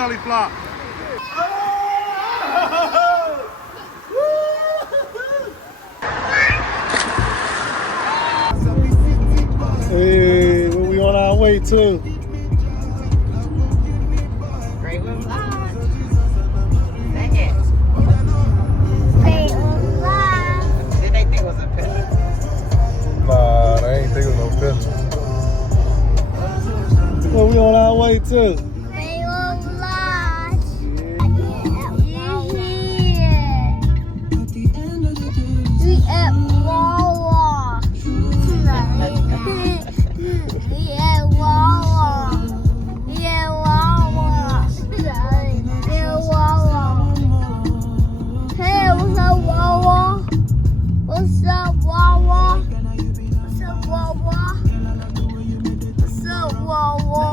belly flop. Hey, where we on our way to? Great Woods Lodge. Dang it. Great Woods Lodge. Did they think it was a picture? Nah, they ain't thinking no picture. Where we on our way to? Great Woods Lodge. We at Wawa. We at Wawa. We at Wawa. We at Wawa. Hey, what's up, Wawa? What's up, Wawa? What's up, Wawa? What's up, Wawa?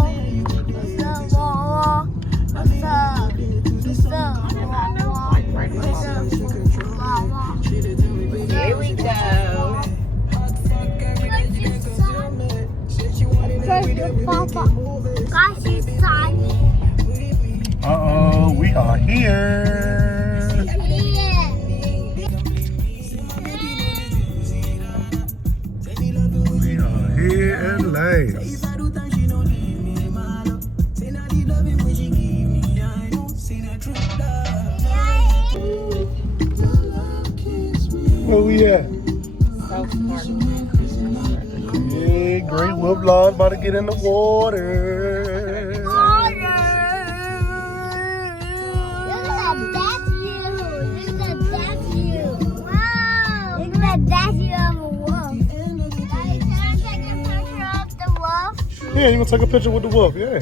What's up, Wawa? What's up? What's up, Wawa? What's up, Wawa? Here we go. Papa, gosh, he's tiny. Uh-oh, we are here. Yeah. We are here at last. Where we at? South Park. Yeah, Great Woods Lodge about to get in the water. Look at that view. Look at that view. Wow. Look at that view of a wolf. Daddy, can I take a picture of the wolf? Yeah, you gonna take a picture with the wolf? Yeah,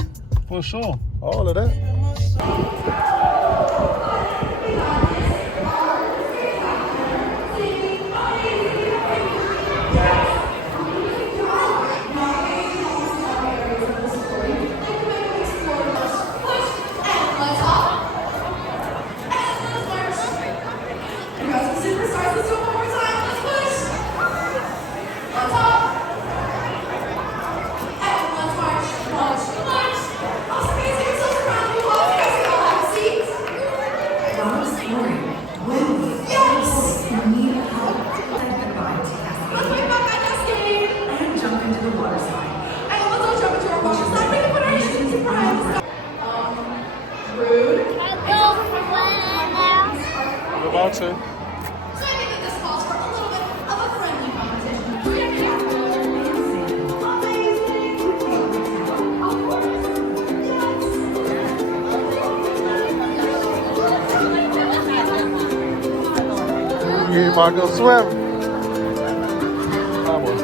for sure. All of that. What about you? So I think that this calls for a little bit of a friendly competition. You ain't about to go swim. Come on.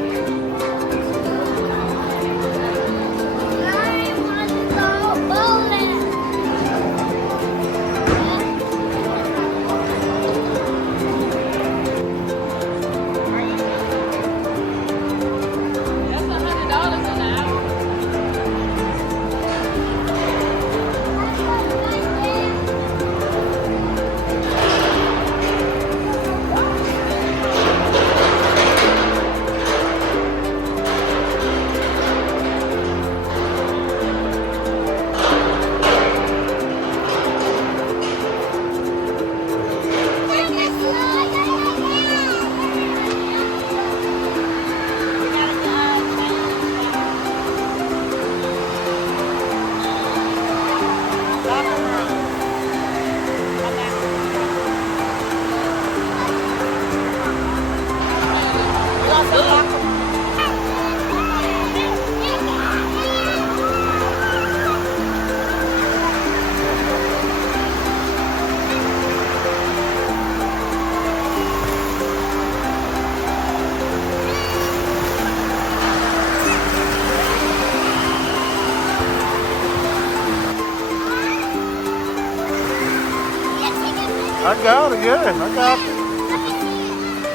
I got it, yeah, I got it.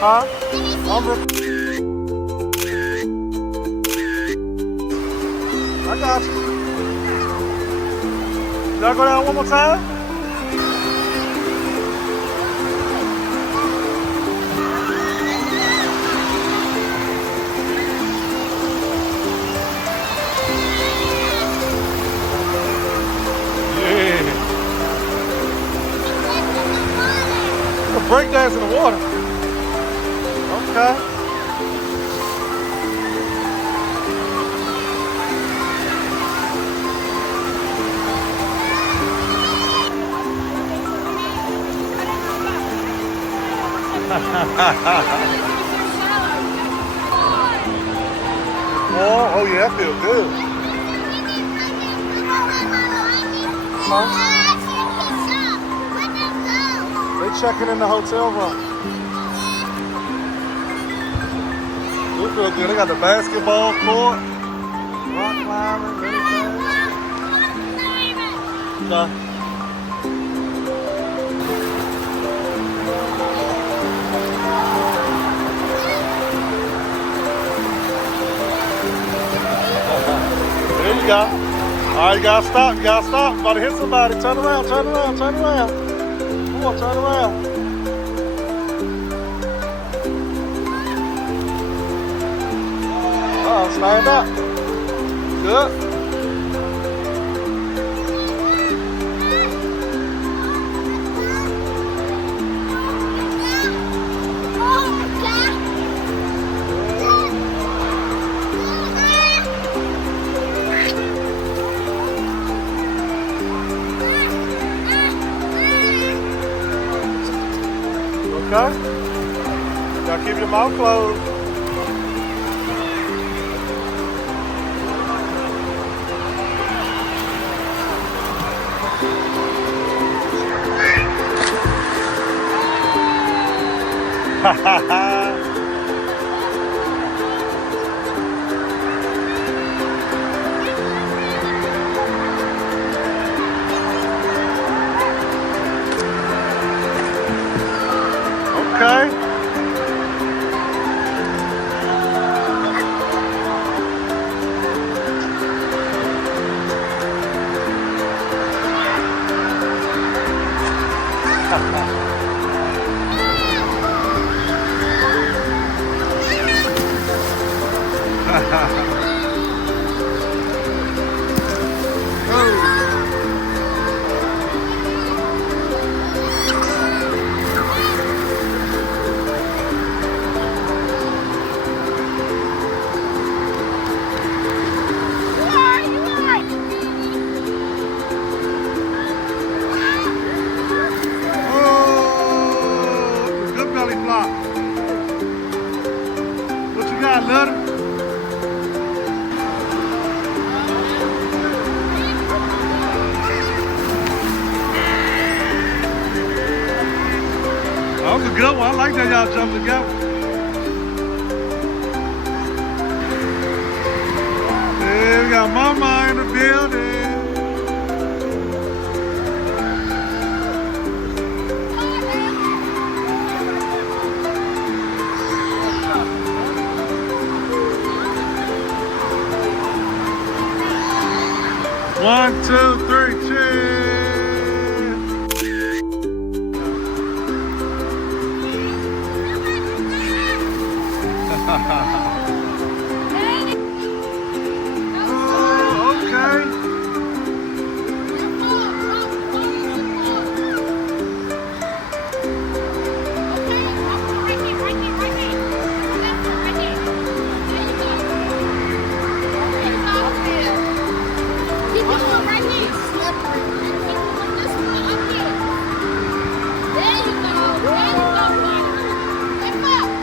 Huh? I got you. Y'all go down one more time? Yeah. break dance in the water. Okay. Oh yeah, that feels good. Huh? They checking in the hotel room. It feel good. They got the basketball court, rock climbing, everything. Okay. There you go. All right, you gotta stop. You gotta stop. About to hit somebody. Turn around. Turn around. Turn around. Come on, turn around. Oh, stand up. Good. Okay? Now keep your mouth closed. Ha ha ha. Okay. That was a good one. I like that y'all jumped together. Yeah, we got Mama in the building. One, two, three, cheers. Oh, okay.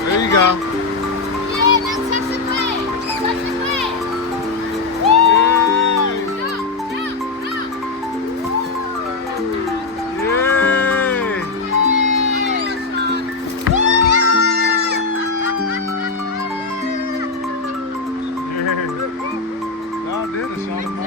There you go. Yeah, now touch the glass. Touch the glass. Yay. Y'all did it, Shauna.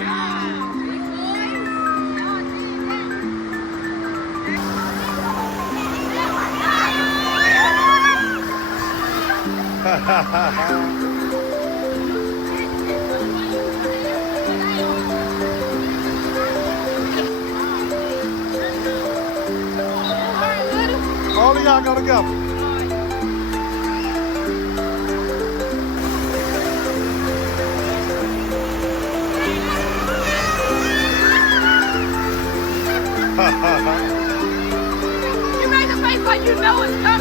All of y'all go together. You make a face like you know it's coming.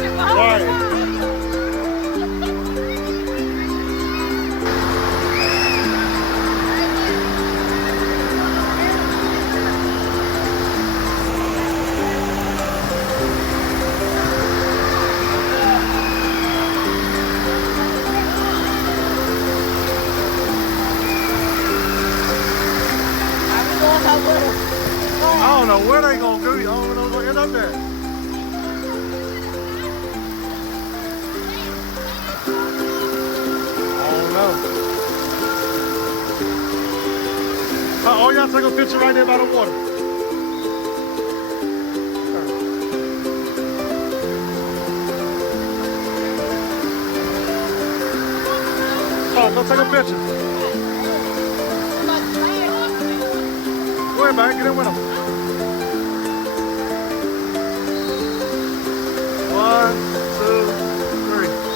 where they gonna do? I don't know where end up there. I don't know. Oh, y'all take a picture right there by the water. Oh, go take a picture. Go ahead, man. Get in with him. 1, 2, 3.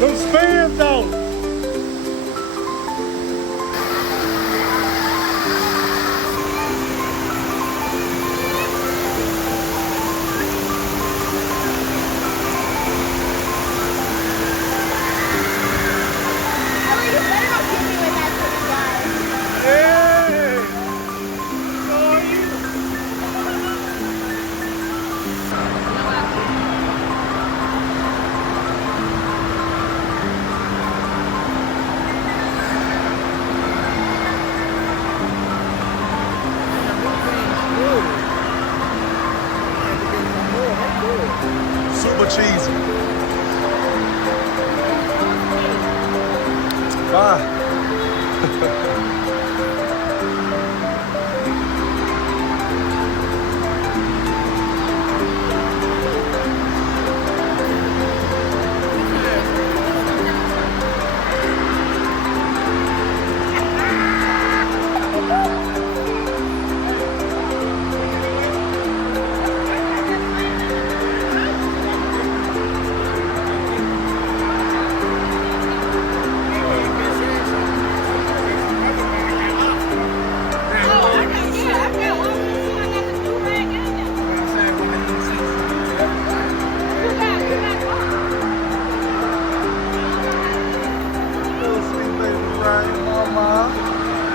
Those fans though. Super cheesy. Bye.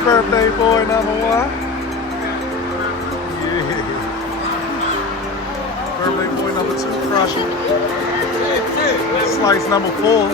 Birthday boy number 1. Yeah. Birthday boy number 2, crushing. Slice number 4.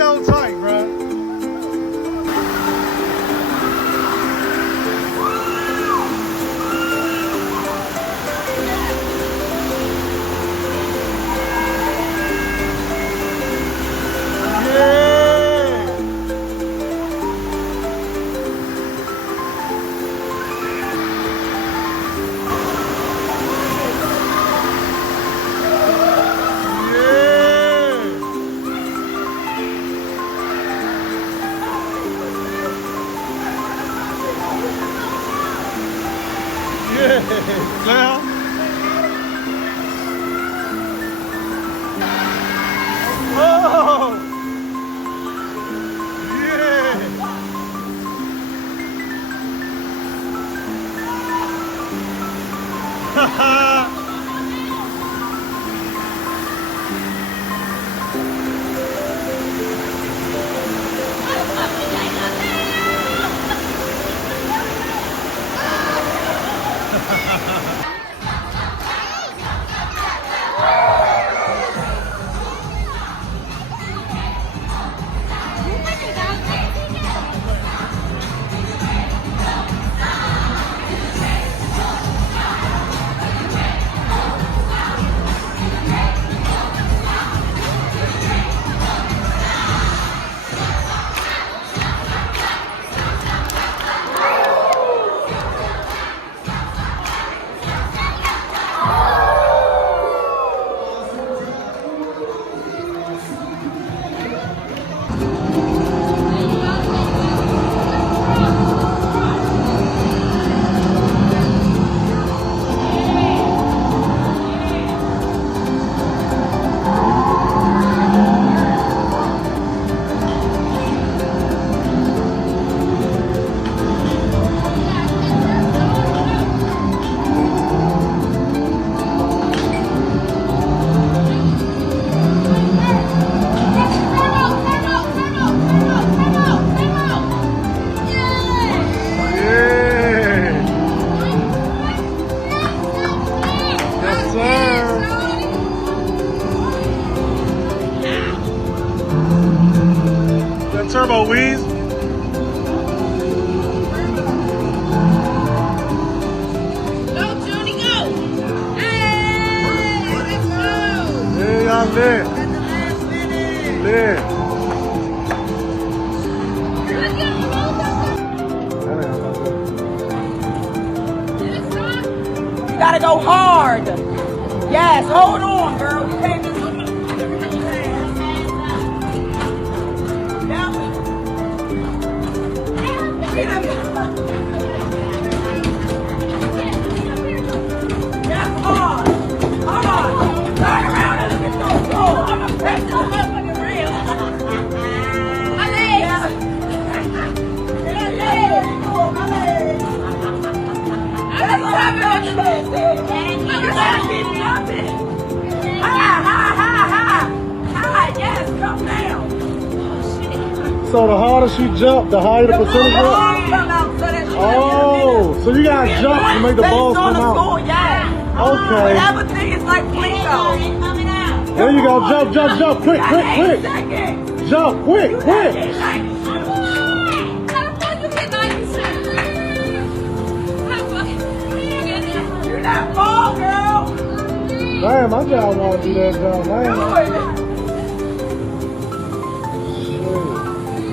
on tight, bro. Now. Oh! Yeah! Haha! Turbo wheeze. Go, Judy, go! Hey, let's go! Hey, y'all lit. At the last minute. Lit. You gotta go hard. Yes, hold on, girl. You can't just look at Yes, hard. Come on. Turn around and look at those goals. I'm gonna press those motherfucking real. My legs. My legs. My legs. That's what happened on your legs. You gotta keep jumping. High, high, high, high. High, yes, come down. So the harder she jumped, the higher the percentage was? Oh, so you gotta jump to make the balls come out. Okay. Whatever thing is like Plinko. There you go. Jump, jump, jump. Quick, quick, quick. Jump, quick, quick. You're not ball, girl. Damn, I just want to do that jump, man.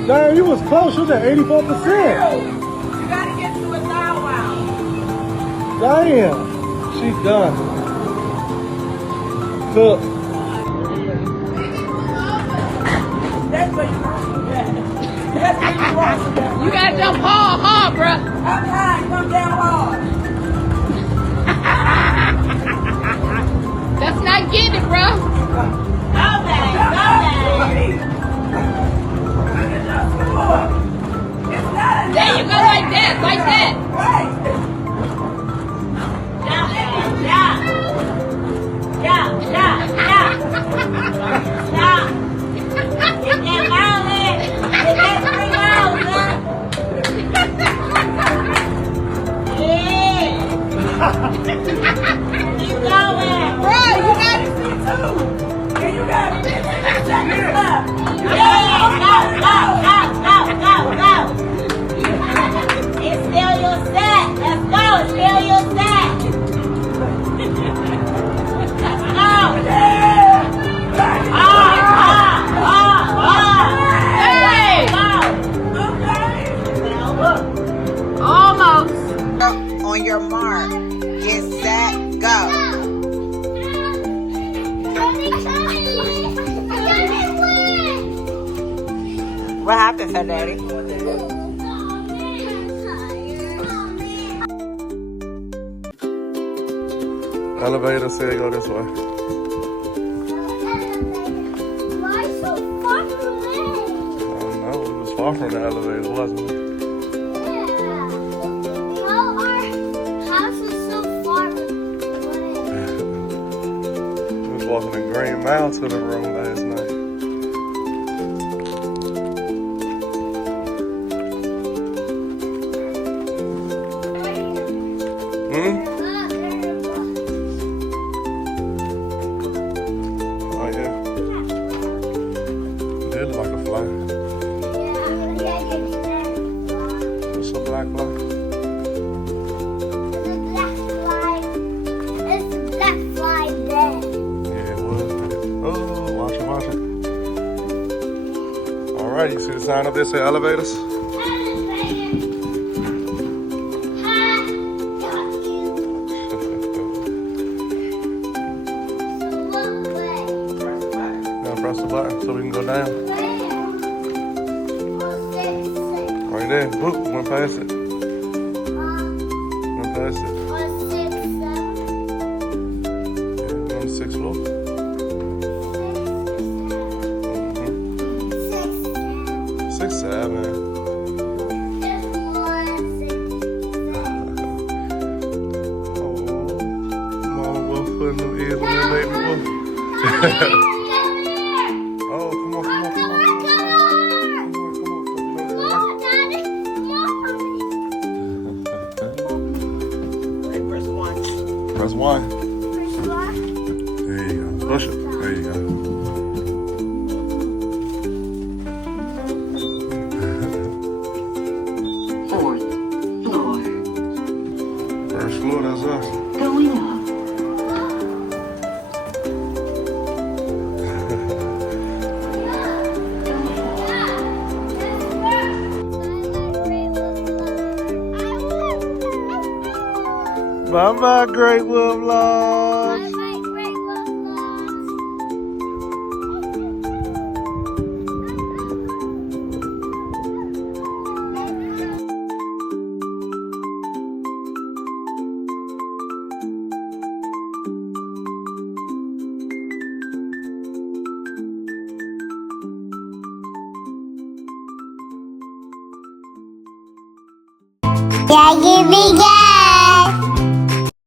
Damn, you was close. You was at 84%. You gotta get to a thou wow. Damn, she done. Cook. That's what you want to do. That's what you want to do. You gotta jump hard, bruh. Come high, come down hard. That's not getting it, bruh. Go back, go back. There you go, like that, like that. Get that wallet. Get that free wallet. Yeah. Keep going. Bro, you gotta see too. What happened, Fat Daddy? Elevator said go this way. Why so far from me? I don't know. It was far from the elevator, wasn't it? Yeah. Well, our house is so far away. We was walking a Green Mile to the room last night. Hmm? Oh yeah. It did look like a fly. What's a black fly? Yeah, it was. Oh, watch it, watch it. All right, you see the sign up there say elevators? Now press the button so we can go down. Right there. Whoop, went past it. Went past it. Yeah, we're on the 6th floor. Mm-hmm. 6, 7. Oh, Mama Wolf putting them ears on that baby wolf. Oh, come on, come on, come on. Press 1. Press 1. There you go. Push it. There you go. Fourth floor. First floor, that's us. Going up. Bye bye, Great Wolf Lodge. Yeah, give me gas.